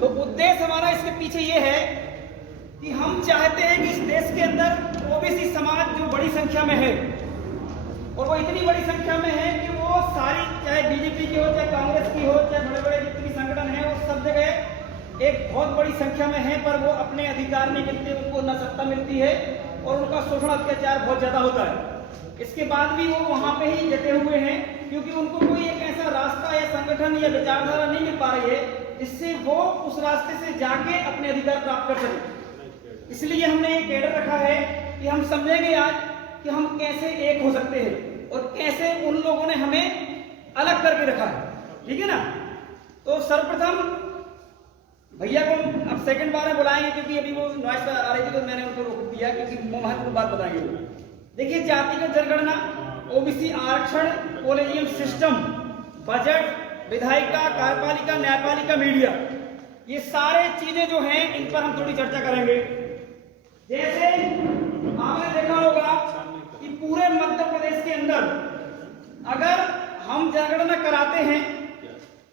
तो उद्देश्य हमारा इसके पीछे ये है कि हम चाहते हैं कि इस देश के अंदर ओबीसी समाज जो बड़ी संख्या में है, और वो इतनी बड़ी संख्या में है कि वो सारी, चाहे बीजेपी की हो, चाहे कांग्रेस की हो, चाहे बड़े बड़े जितने भी संगठन हैं, वो सब जगह एक बहुत बड़ी संख्या में है, पर वो अपने अधिकार नहीं मिलते, उनको न सत्ता मिलती है और उनका शोषण अत्याचार बहुत ज्यादा होता है। इसके बाद भी वो वहां पे ही डटे हुए हैं, क्योंकि उनको कोई एक ऐसा रास्ता या संगठन या विचारधारा नहीं मिल पा रही है जिससे वो उस रास्ते से जाके अपने अधिकार प्राप्त कर सके। इसलिए हमने एक कैडर रखा है कि हम समझेंगे आज कि हम कैसे एक हो सकते हैं और कैसे उन लोगों ने हमें अलग करके रखा है। ठीक है ना? तो सर्वप्रथम भैया को अब सेकंड बार में बुलाएंगे, क्योंकि अभी वो नॉइस आ रही थी तो मैंने उनको रोक दिया, क्योंकि महत्वपूर्ण बात बताएंगे। देखिए, जातिगत जनगणना, ओबीसी आरक्षण, कॉलेजियम सिस्टम, बजट, विधायिका, कार्यपालिका, न्यायपालिका, मीडिया, ये सारे चीजें जो हैं इन पर हम थोड़ी चर्चा करेंगे। जैसे आपने देखा होगा कि पूरे मध्य प्रदेश के अंदर अगर हम जनगणना कराते हैं,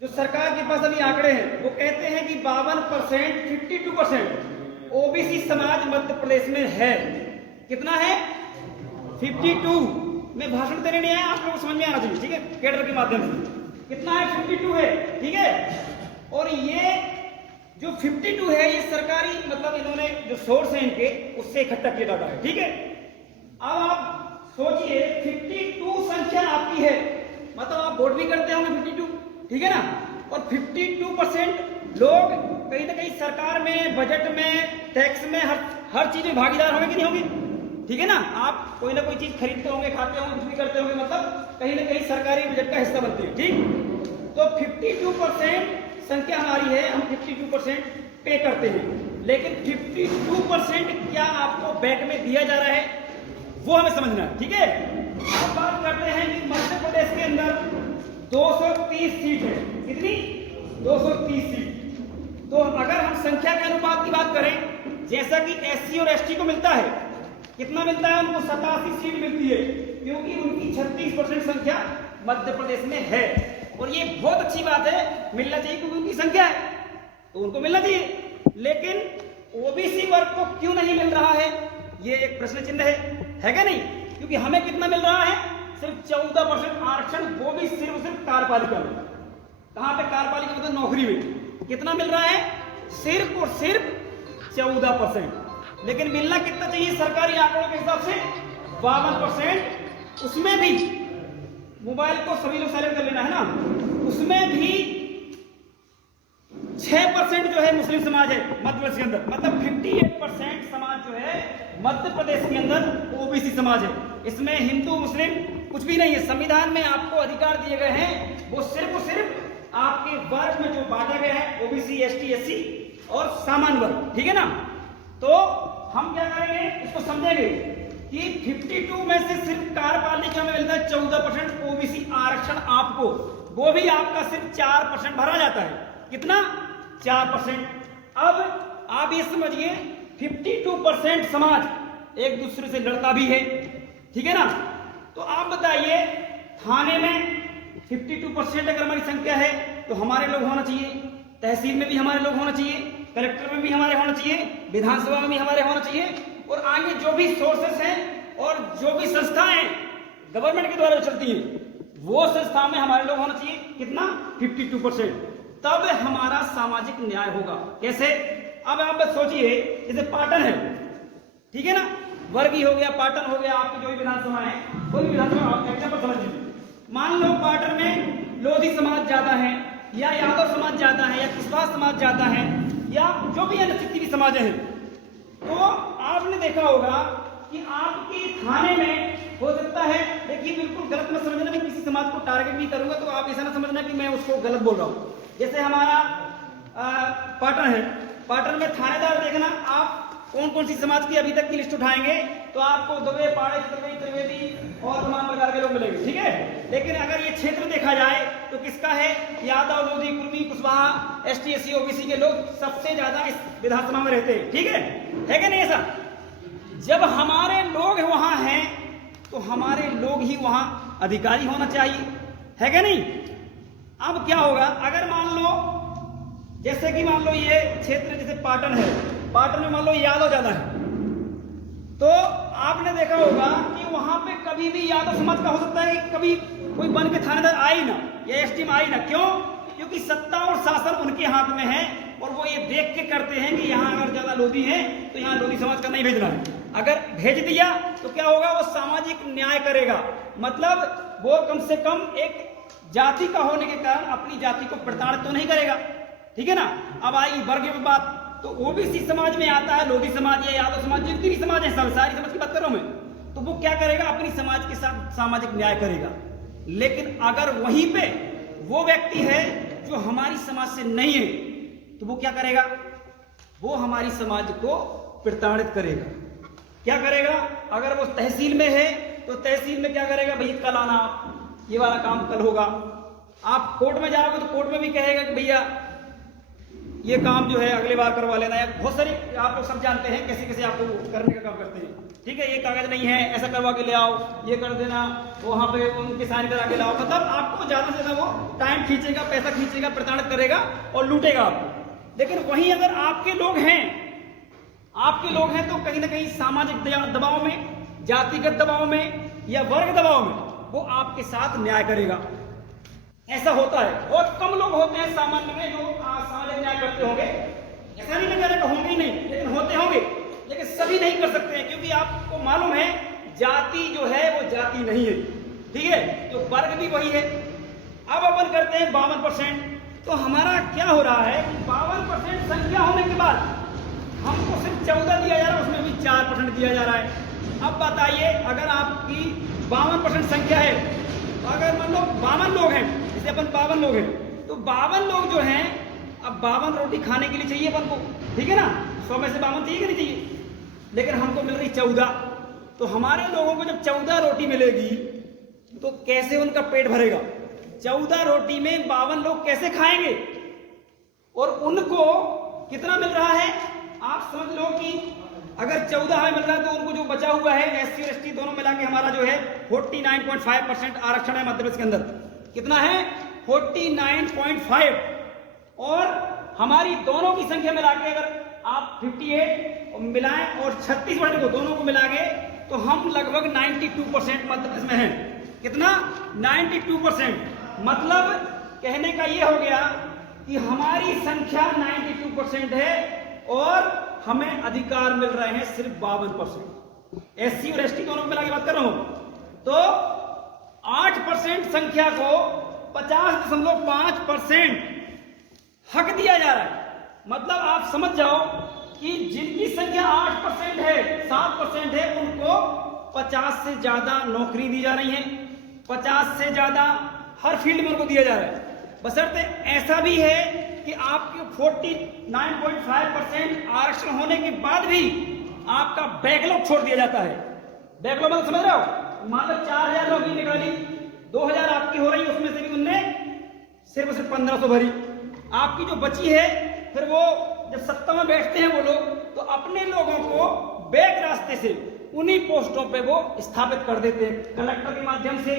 जो सरकार के पास अभी आंकड़े हैं, वो कहते हैं कि 52%, 52% ओबीसी समाज मध्य प्रदेश में है। कितना है? 52। मैं भाषण देने नहीं आया, आप लोगों को समझ में आना चाहिए। ठीक है? कैडर के माध्यम से कितना है? 52 है। ठीक है? और ये जो 52 है, ये सरकारी, मतलब इन्होंने जो सोर्स है इनके, उससे इकट्ठा किया डाटा है। ठीक है? अब आप सोचिए, 52 संख्या आपकी है, मतलब आप वोट भी करते होंगे 52। ठीक है ना? और 52% लोग कहीं ना कहीं सरकार में, बजट में, टैक्स में, हर चीज में भागीदार होंगे कि नहीं होंगे? ठीक है ना? आप कोई ना कोई चीज खरीदते होंगे, खाते होंगे, कुछ भी करते होंगे, मतलब कहीं ना कहीं सरकारी बजट का हिस्सा बनते हैं। ठीक? तो 52% संख्या हमारी है, हम 52% पे करते हैं, लेकिन 52% क्या आपको बैंक में दिया जा रहा है, वो हमें समझना है। ठीक है? अब बात करते हैं कि मध्य प्रदेश के अंदर 230 सीट है। कितनी? 230 सीट। तो अगर हम संख्या के अनुपात की बात करें, जैसा कि एससी और एसटी को मिलता है, कितना मिलता है? उनको 87 सीट मिलती है, क्योंकि उनकी 36% संख्या मध्य प्रदेश में है। और ये बहुत अच्छी बात है, मिलना चाहिए, क्योंकि उनकी संख्या है तो उनको मिलना चाहिए। लेकिन ओबीसी वर्ग को क्यों नहीं मिल रहा है, ये एक प्रश्न चिन्ह है क्या नहीं? क्योंकि हमें कितना मिल रहा है? सिर्फ 14% आरक्षण, वो भी सिर्फ कार्यपालिका में। कहां पे? कार्यपालिका मतलब नौकरी में। कितना मिल रहा है? सिर्फ और सिर्फ 14%। लेकिन मिलना कितना चाहिए सरकारी आंकड़ों के हिसाब से? 52%। उसमें भी मोबाइल को सभी लोग साइलेंट कर लेना है ना, उसमें भी 6% जो है मुस्लिम समाज है मध्य प्रदेश के अंदर, मतलब 58% समाज जो है मध्य प्रदेश के अंदर ओबीसी समाज है। इसमें हिंदू मुस्लिम कुछ भी नहीं है। संविधान में आपको अधिकार दिए गए हैं, वो सिर्फ और सिर्फ आपके वर्ग में जो बांटा गया है, ओबीसी, एसटी, एससी और सामान्य वर्ग। ठीक है ना? तो हम क्या करेंगे, इसको समझेंगे कि 52 में से सिर्फ कार्यपालिका में मिलता है 14% ओबीसी आरक्षण आपको, वो भी आपका सिर्फ 4% भरा जाता है। कितना? 4%। अब आप ये समझिए, 52% समाज एक दूसरे से लड़ता भी है। ठीक है ना? तो आप बताइए, थाने में 52% अगर हमारी संख्या है तो हमारे लोग होना चाहिए, तहसील में भी हमारे लोग होना चाहिए, कलेक्टर में भी हमारे होना चाहिए, विधानसभा में भी हमारे होना चाहिए, और आगे जो भी सोर्सेस हैं और जो भी संस्थाएं गवर्नमेंट के द्वारा चलती हैं, वो संस्था में हमारे लोग होना चाहिए। कितना? 52%। तब हमारा सामाजिक न्याय होगा। कैसे? अब आप बस सोचिए, जैसे पाटन है, ठीक है ना, वर्गीय हो गया, पाटन हो गया, आपकी जो भी विधानसभा है, कोई भी विधानसभा आप एग्जाम्पल समझ लीजिए। मान लो पाटन में लोधी समाज ज्यादा है, या यादव समाज ज्यादा है, या कुशवाहा समाज ज्यादा है, या जो भी अनुसूचित भी समाज है, तो आपने देखा होगा कि आपके थाने में हो सकता है, देखिए बिल्कुल गलत मत समझना, मैं किसी समाज को टारगेट नहीं करूंगा, तो आप ऐसा ना समझना कि मैं उसको गलत बोल रहा हूं। जैसे हमारा पाटन है, पाटन में थानेदार देखना, आप कौन कौन सी समाज की अभी तक की लिस्ट उठाएंगे तो आपको दुबे, पाड़े, त्रिवेदी और तमाम प्रकार के लोग मिलेंगे। ठीक है? लेकिन अगर ये क्षेत्र देखा जाए तो किसका है? Yadav, Lodhi, Kurmi, Kushwaha, ST, SC, OBC के लोग सबसे ज्यादा इस विधानसभा में रहते हैं। ठीक है कि नहीं? ऐसा जब हमारे लोग वहां हैं तो हमारे लोग ही वहां अधिकारी होना चाहिए, है कि नहीं? अब क्या होगा, अगर मान लो जैसे कि मान लो ये क्षेत्र जैसे पाटन है, पाटन में मान लो यादव ज्यादा है, तो आपने देखा होगा कि वहां पे कभी भी यादव समाज का हो सकता है कि कभी कोई बन के थानेदार आए ना या एसटीएम आए ना। क्यों? क्योंकि सत्ता और शासन उनके हाथ में है और वो ये देख के करते हैं कि यहाँ अगर ज्यादा लोधी है तो यहाँ लोधी समाज का नहीं भेजना है। अगर भेज दिया तो क्या होगा, वो सामाजिक न्याय करेगा, मतलब वो कम से कम एक जाति का होने के कारण अपनी जाति को प्रताड़ित तो नहीं करेगा। ठीक है ना। अब आई वर्ग में बात, तो ओबीसी समाज में आता है लोधी समाज या यादव समाज, जितनी भी समाज है सब सारी समाज की बात कर रहा हूं मैं, तो वो क्या करेगा, अपनी समाज के साथ सामाजिक न्याय करेगा। लेकिन अगर वहीं पे वो व्यक्ति है जो हमारी समाज से नहीं है तो वो क्या करेगा, वो हमारी समाज को प्रताड़ित करेगा। क्या करेगा, अगर वो तहसील में है तो तहसील में क्या करेगा, भैया कल आना, ये वाला काम कल होगा। आप कोर्ट में जाओगे तो कोर्ट में भी कहेगा कि भैया ये काम जो है अगले बार करवा लेना। या बहुत सारी आप लोग सब जानते हैं कैसे कैसे आपको करने का काम करते हैं। ठीक है, ये कागज नहीं है, ऐसा करवा के ले आओ, ये कर देना, वहां पे उनके साइन करा के लाओ। मतलब आपको ज्यादा से ज्यादा वो टाइम खींचेगा, पैसा खींचेगा, प्रताड़ित करेगा और लूटेगा आपको। लेकिन वहीं अगर आपके लोग हैं, आपके लोग हैं, तो कहीं ना कहीं सामाजिक दबाव में, जातिगत दबाव में या वर्ग दबाव में वो आपके साथ न्याय करेगा। ऐसा होता है। बहुत कम लोग होते हैं सामान्य में जो सामाजिक न्याय करते होंगे, ऐसा नहीं लगा होंगे ही नहीं, लेकिन होते होंगे, लेकिन सभी नहीं कर सकते हैं, क्योंकि आपको मालूम है जाति जो है वो जाति नहीं है। ठीक है, तो वर्ग भी वही है। अब अपन करते हैं 52%। तो हमारा क्या हो रहा है कि 52% संख्या होने के बाद हमको सिर्फ 14 दिया जा रहा है, उसमें भी 4% दिया जा रहा है। अब बताइए, अगर आपकी 52% संख्या है, तो अगर मान लो 52 लोग हैं, जैसे अपन 52 लोग हैं, तो 52 लोग जो हैं, अब 52 रोटी खाने के लिए चाहिए अपन को, ठीक है ना, 100 में से 52 चाहिए कि नहीं चाहिए, लेकिन हमको मिल रही 14। तो हमारे लोगों को जब 14 रोटी मिलेगी तो कैसे उनका पेट भरेगा? 14 रोटी में 52 लोग कैसे खाएंगे? और उनको कितना मिल रहा है, आप समझ लो कि अगर 14 मिल रहा है तो उनको जो बचा हुआ है एससी और एसटी दोनों मिला के हमारा जो है 49.5% आरक्षण है मध्य प्रदेश के अंदर। कितना है? 49.5। और हमारी दोनों की संख्या मिला के अगर आप 58 मिलाएं और 36 को दोनों को मिला के, तो हम लगभग 92% मध्य प्रदेश में हैं। कितना? 92%। मतलब कहने का ये हो गया कि हमारी संख्या 92% है और हमें अधिकार मिल रहे हैं सिर्फ 52%। एससी और एसटी दोनों को मिला के बात कर रहा हूं, तो 8% संख्या को 50.5% हक दिया जा रहा है। मतलब आप समझ जाओ कि जिनकी संख्या 8% है, 7% है, उनको 50 से ज्यादा नौकरी दी जा रही है, 50 से ज्यादा हर फील्ड में उनको दिया जा रहा है। बशर्ते ऐसा भी है कि आपके 49.5% आरक्षण होने के बाद भी आपका बैकलॉग छोड़ दिया जाता है। बैकलॉग मतलब समझ रहे हो? मान लो 4000 नौकरी निकाली, 2000 आपकी हो रही है, उसमें से भी उनने सिर्फ 1500 भरी, आपकी जो बची है, फिर वो जब सत्ता में बैठते हैं वो लोग, तो अपने लोगों को बैक रास्ते से उन्हीं पोस्टों पे वो स्थापित कर देते हैं। कलेक्टर के माध्यम से,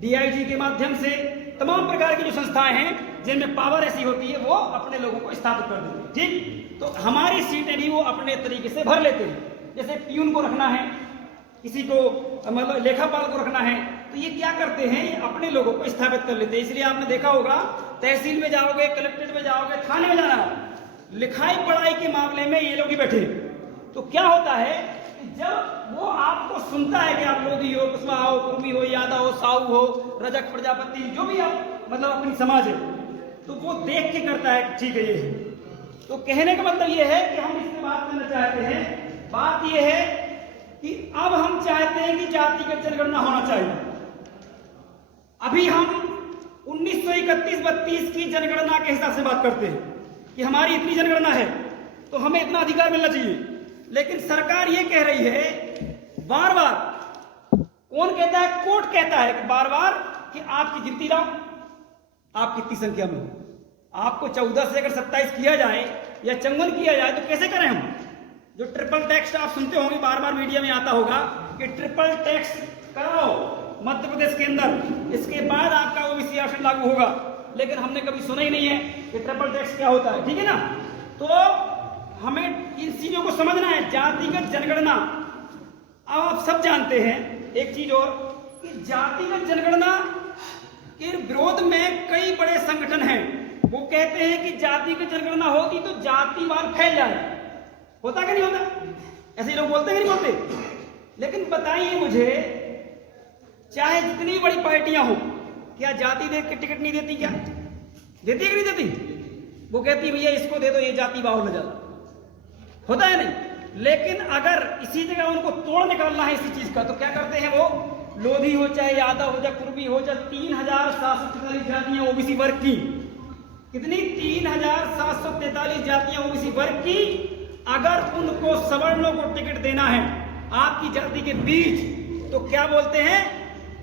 डीआईजी के माध्यम से, तमाम प्रकार की जो संस्थाएं हैं जिनमें पावर ऐसी होती है, वो अपने लोगों को स्थापित कर देते हैं। ठीक, तो हमारी सीटें भी वो अपने तरीके से भर लेते हैं। जैसे प्यून को रखना है, किसी को मतलब लेखापाल को रखना है, तो ये क्या करते हैं, ये अपने लोगों को स्थापित कर लेते हैं। इसलिए आपने देखा होगा, तहसील में जाओगे, कलेक्ट्रेट में जाओगे, थाने में जाना, लिखाई पढ़ाई के मामले में ये लोग ही बैठे। तो क्या होता है कि जब वो आपको सुनता है कि आप लोधी हो, कुशवाहा हो, कुर्मी हो, यादव हो, साहू हो, रजक, प्रजापति, जो भी आप मतलब अपनी समाज है, तो वो देख के करता है ठीक है ये है। तो कहने का मतलब ये है कि हम इसमें बात करना चाहते हैं, बात ये है कि अब हम चाहते हैं कि जातिगत जनगणना होना चाहिए। अभी हम 1931-32 की जनगणना के हिसाब से बात करते हैं कि हमारी इतनी जनगणना है तो हमें इतना अधिकार मिलना चाहिए, लेकिन सरकार ये कह रही है बार बार, कौन कहता है? कोर्ट कहता है कि बार बार कि आपकी गिनती लाओ, आप कितनी संख्या में हो। आपको 14 से अगर 27 किया जाए या 54 किया जाए तो कैसे करें हम? जो ट्रिपल टैक्स आप सुनते होंगे, बार बार मीडिया में आता होगा कि ट्रिपल टैक्स कराओ मध्य प्रदेश के अंदर, इसके बाद आपका ओबीसी आरक्षण लागू होगा। लेकिन हमने कभी सुना ही नहीं है कि ट्रिपल टैक्स क्या होता है, ठीक है ना। तो हमें इन चीजों को समझना है। जातिगत जनगणना, अब आप सब जानते हैं एक चीज और, कि जातिगत जनगणना के विरोध में कई बड़े संगठन हैं। वो कहते हैं कि जातिगत जनगणना होती तो जातिवाद फैल जाए। होता कि नहीं होता? ऐसे लोग बोलते हैं कि नहीं बोलते? लेकिन बताइए मुझे, चाहे जितनी बड़ी पार्टियां हो, क्या जाति देख के टिकट नहीं देती? क्या देती है कि नहीं देती? वो कहती है भैया इसको दे दो, ये जाति बाहुल हो जाता। होता है नहीं? लेकिन अगर इसी जगह उनको तोड़ निकालना है इसी चीज का, तो क्या करते हैं वो? लोधी हो चाहे यादव हो चाहे कुर्मी हो चाहे 3743 जातियां ओबीसी वर्ग की, कितनी 3743 जातियां ओबीसी वर्ग की, अगर उनको सवर्णों को टिकट देना है आपकी जाति के बीच, तो क्या बोलते हैं?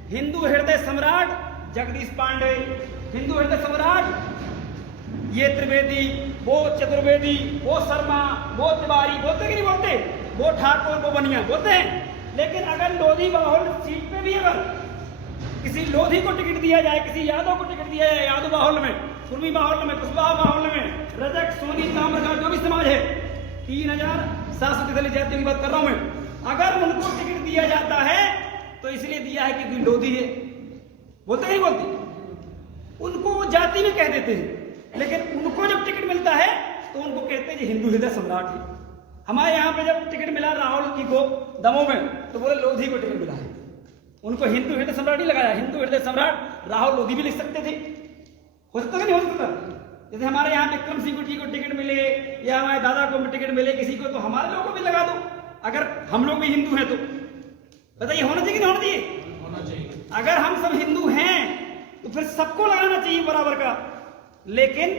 हिंदू हृदय सम्राट जगदीश पांडे, हिंदू हृदय सम्राट ये त्रिवेदी, वो चतुर्वेदी, वो शर्मा, वो तिवारी, बोलते कि नहीं बोलते? वो ठाकुर, वो बनिया, बोलते हैं। लेकिन अगर लोधी बाहुल सीट पे भी अगर किसी लोधी को टिकट दिया जाए, किसी यादव को टिकट दिया जाए, यादव बाहुल में, कुर्मी बाहुल में, कुशवाहा बाहुल में, रजक, सोनी, ताम्रकार जो भी समाज है, 3743 जातियों की बात कर रहा हूं मैं, अगर उनको टिकट दिया जाता है तो इसलिए दिया है कि लोधी है। बोलते नहीं बोलते? उनको वो जाति में कह देते हैं, लेकिन उनको जब टिकट मिलता है तो उनको कहते हैं हिंदू हृदय सम्राट है। हमारे यहाँ पे जब टिकट मिला राहुल जी को दमोह में, तो बोले लोधी को टिकट मिला है, उनको हिंदू हृदय सम्राट ही लगाया। हिंदू हृदय सम्राट राहुल लोधी भी लिख सकते थे। हो सकता नहीं? हो सकता। जैसे हमारे यहाँ विक्रम सिंह जी को टिकट मिले या हमारे दादा को टिकट मिले किसी को, तो हमारे लोगों को भी लगा दो, अगर हम लोग भी हिंदू हैं तो। बताइए होना चाहिए कि नहीं होना चाहिए? होना चाहिए। अगर हम सब हिंदू हैं तो फिर सबको लगाना चाहिए बराबर का, लेकिन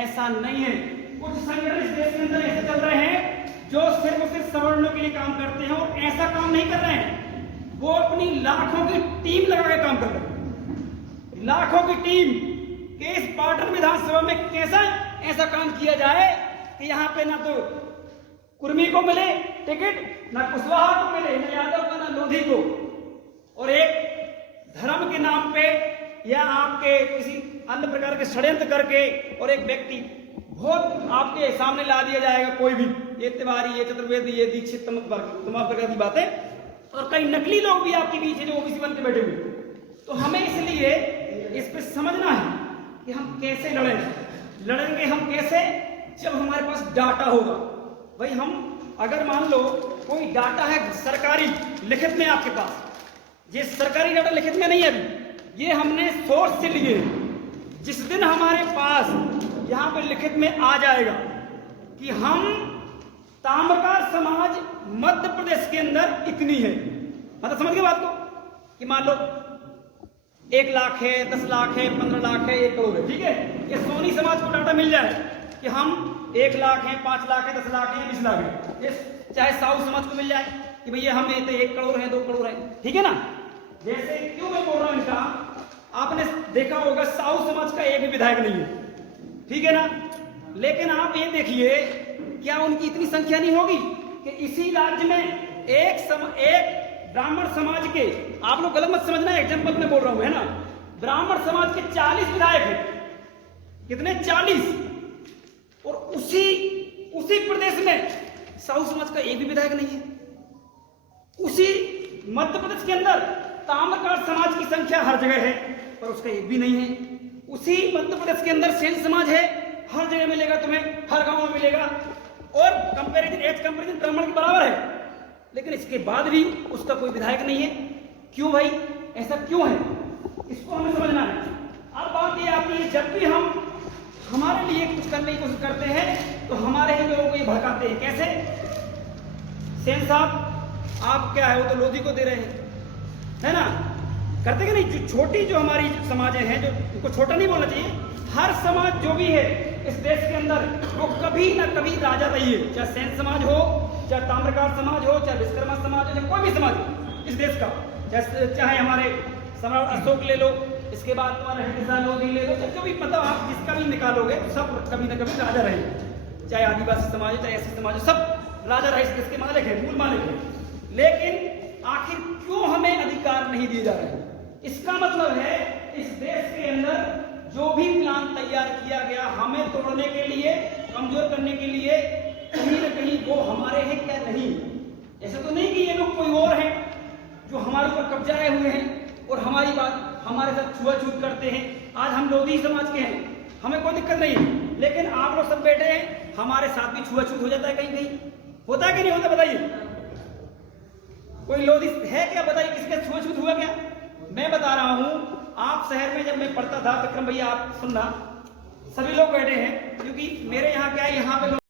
ऐसा नहीं है। कुछ संगठन इस देश के अंदर ऐसे चल रहे हैं जो सिर्फ और सिर्फ सवर्णों के लिए काम करते हैं, और ऐसा काम नहीं कर रहे हैं। वो अपनी लाखों की टीम लगा के काम कर रहे हैं, लाखों की टीम कि इस पाटन विधानसभा में कैसा ऐसा काम किया जाए कि यहाँ पे ना तो कुर्मी को मिले टिकट, ना कुशवाहा को मिले, ना यादव को, ना लोधी को, और एक धर्म के नाम पे या आपके किसी अन्य प्रकार के षड्यंत्र करके और एक व्यक्ति बहुत आपके सामने ला दिया जाएगा, कोई भी, ये तिवारी, ये चतुर्वेदी, ये दीक्षित, तमाम प्रकार की बातें, और कई नकली लोग भी आपके बीच है जो ओबीसी बन के बैठे हुए। तो हमें इसलिए इस पे समझना है कि हम कैसे लड़ेंगे हम कैसे? जब हमारे पास डाटा होगा। भाई हम अगर मान लो कोई डाटा है सरकारी लिखित में आपके पास, ये सरकारी डाटा लिखित में नहीं है अभी, ये हमने सोर्स से लिए। जिस दिन हमारे पास यहाँ पे लिखित में आ जाएगा कि हम ताम्रकार समाज मध्य प्रदेश के अंदर इतनी है, मतलब समझ गए बात को, कि मान लो 1 लाख है, 10 लाख है, 15 लाख है, 1 करोड़ है, ठीक है। ये सोनी समाज को डाटा मिल जाए कि हम 1 लाख है, 5 लाख है, 10 लाख है, 20 लाख है। ये चाहे साहू समाज को मिल जाए कि भैया हम तो 1 करोड़ है, 2 करोड़ है, ठीक है ना। जैसे क्यों मैं बोल रहा हूं इनका, आपने देखा होगा साहू समाज का एक भी विधायक नहीं है, ठीक है ना। लेकिन आप ये देखिए, क्या उनकी इतनी संख्या नहीं होगी कि इसी राज्य में एक ब्राह्मण समाज के, आप लोग गलत मत समझना, एग्जाम्पल में बोल रहा हूं, है ना, ब्राह्मण समाज के 40 विधायक हैं। कितने? 40। और उसी प्रदेश में साहू समाज का एक भी विधायक नहीं है। उसी मध्य प्रदेश के अंदर ताम्रकार समाज की संख्या हर जगह है, पर उसका एक भी नहीं है। उसी मध्य प्रदेश के अंदर सेन समाज है, हर जगह मिलेगा तुम्हें, हर गांव में मिलेगा, और कंपेरिजन ब्राह्मण के बराबर है, लेकिन इसके बाद भी उसका कोई विधायक नहीं है। क्यों भाई? ऐसा क्यों है? इसको हमें समझना है। अब बात ये आती है, जब भी हम हमारे लिए कुछ करने की कोशिश करते हैं तो हमारे ही लोगों को ये भड़काते हैं। कैसे? सेन साहब आप क्या है, वो तो लोधी को दे रहे हैं, है ना, करते कि नहीं। जो हमारी समाजें हैं, जो उनको छोटा नहीं बोलना चाहिए, हर समाज जो भी है इस देश के अंदर, वो कभी ना कभी राजा रही है। चाहे सेन समाज हो, चाहे ताम्रकार समाज हो, चाहे विश्वकर्मा समाज हो, चाहे कोई भी समाज हो इस देश का, चाहे हमारे सम्राट अशोक ले लो, इसके बाद तुम्हारा हिंदुस्तान लोधी ले लो, जो भी, मतलब आप जिसका भी निकालोगे सब कभी ना कभी राजा रहे। चाहे आदिवासी समाज हो, चाहे ऐसे समाज हो, सब राजा रहे, इस देश के मालिक है, मूल मालिक है। लेकिन आखिर क्यों हमें अधिकार नहीं दिए जा रहे हैं? इसका मतलब है इस देश के अंदर जो भी प्लान तैयार किया गया हमें तोड़ने के लिए, कमजोर करने के लिए, कहीं ना कहीं वो हमारे हैं क्या नहीं। ऐसा तो नहीं कि ये लोग कोई और हैं जो हमारे ऊपर कब्जा हुए हैं और हमारी बात हमारे साथ छुआछूत करते हैं। आज हम लोधी समाज के हैं, हमें कोई दिक्कत नहीं है, लेकिन आप लोग सब बैठे हैं, हमारे साथ भी छुआछूत हो जाता है कहीं कहीं, होता है कि नहीं होता बताइए? कोई लोधी है क्या, बताइए किसका छुआछूत हुआ क्या? मैं बता रहा हूं, आप शहर में जब मैं पढ़ता था, विक्रम भैया आप सुनना, सभी लोग बैठे हैं, क्योंकि मेरे यहाँ क्या है, यहाँ पे